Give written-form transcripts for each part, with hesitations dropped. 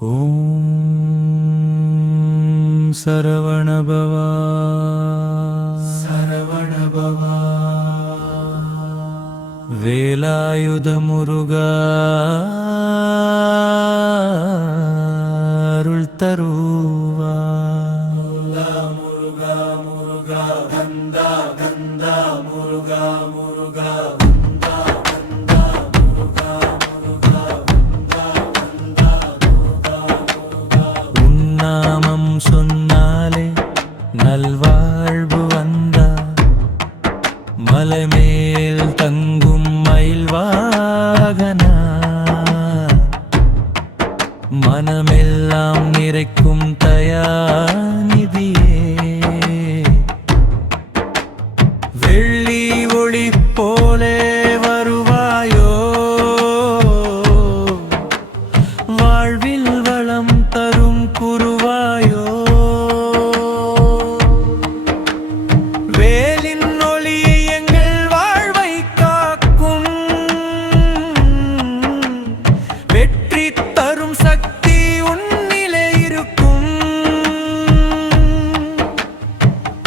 ஓம் சரவணபவா சரவணபவா வேலாயுத முருகா அருள் தருவா முருகா முருகா கந்தா கந்தா முருகா முருகா நாமம் சொன்னாலே நல்வாழ்வு வந்தா மலைமேல் தங்கும் மயில் வாகனா மனமெல்லாம் நிறைக்கும் தயாநிதியே வெள்ளி ஒளி போலே வருவாயோ வாழ்வில் வளம் தரும் குருவாயோ வேலின் ஒளி எங்கள் வாழ்வை காக்கும் வெற்றி தரும் சக்தி உன்னிலே இருக்கும்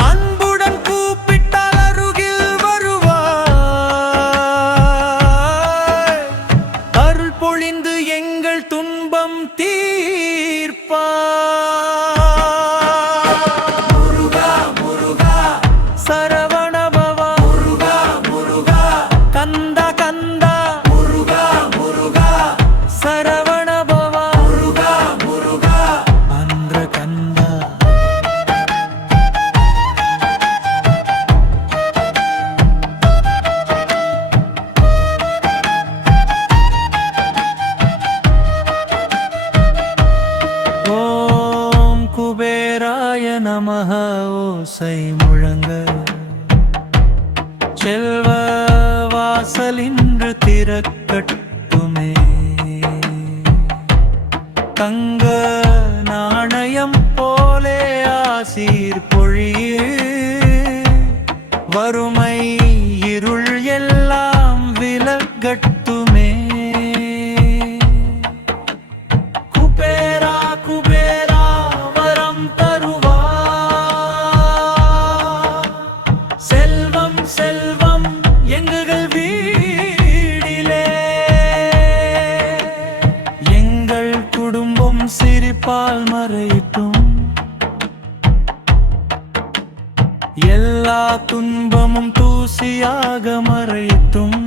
அன்புடன் கூப்பிட்டால் அருகில் வருவாய் அருள் பொழிந்து எங்கள் துன்பம் தீர்ப்பா முருகா முருகா சரவணபவா முருகா முருகா கந்தா கந்தா முருகா முருகா சரவணபவா முருகா முருகா அன்ற கந்தா ஓம் குபேராய நமஹ ஓசை முழங்க செல்வ வாசலின்று திறக்கட்டுமே தங்க நாணயம் போலே ஆசீர் பொழியே வறுமை இருள் எல்லாம் விலகட்டுமே குபேரா குபேரா வரம் தருவா செல்வம் செல்வம் எங்கள் வீடிலே எங்கள் குடும்பம் சிரிப்பால் மறையட்டும் எல்லா துன்பமும் தூசியாக மறையட்டும்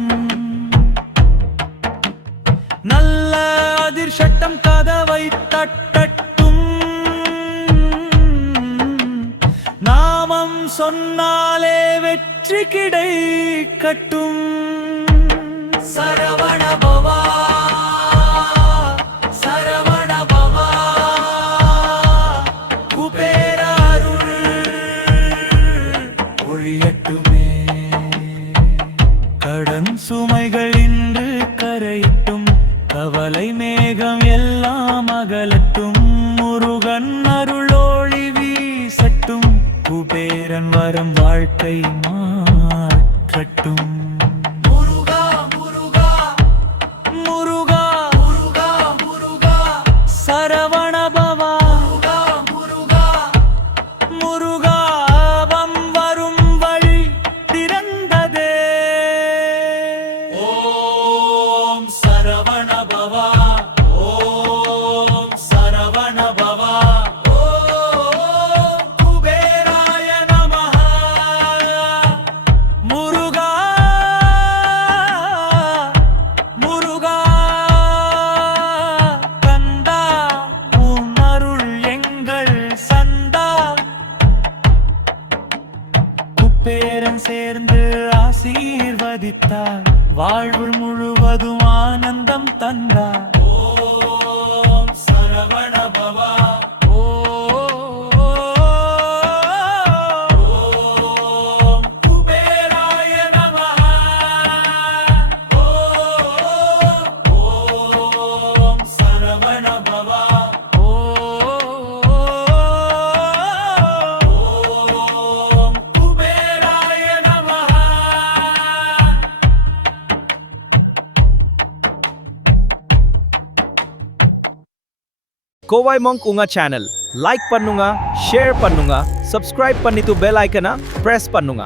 நல்ல அதிர்ஷ்டம் கதவை தட்டட்டும் நாமம் சொன்னாலே வெற்றி கிடைக்கட்டும் சரவணபவா சரவணபவா குபேர அருள் ஒழியட்டுமே கடன் சுமைகள் இன்று கரையட்டும் கவலை மேகம் எல்லாம் அகலட்டும் முருகன் அருளோழி வீசட்டும் குபேரன் வரம் வாழ்க்கை மாற்றட்டும் முருகா முருகா முருகா முருகா முருகா சரவணபவா முருகா முருகா முருகாவம் வரும் வழி திறந்ததே ஓம் சரவணபவா ஓம் சரவணபவா ஓம் குபேராய நமஹ முருகா முருகா கந்தா உன் அருள் எங்கள் சந்தா குபேரன் சேர்ந்து ஆசீர்வதித்தார் வாழ்வு முழுவதும் ஆனந்தம் தந்தார் ஓம் சரவணபவா கோவாய் மாங்க் உங்க சேனல் லைக் பண்ணுங்க, ஷேர் பண்ணுங்க, சப்ஸ்கிரைப் பண்ணிட்டு பெல் ஐக்கனை பிரஸ் பண்ணுங்க.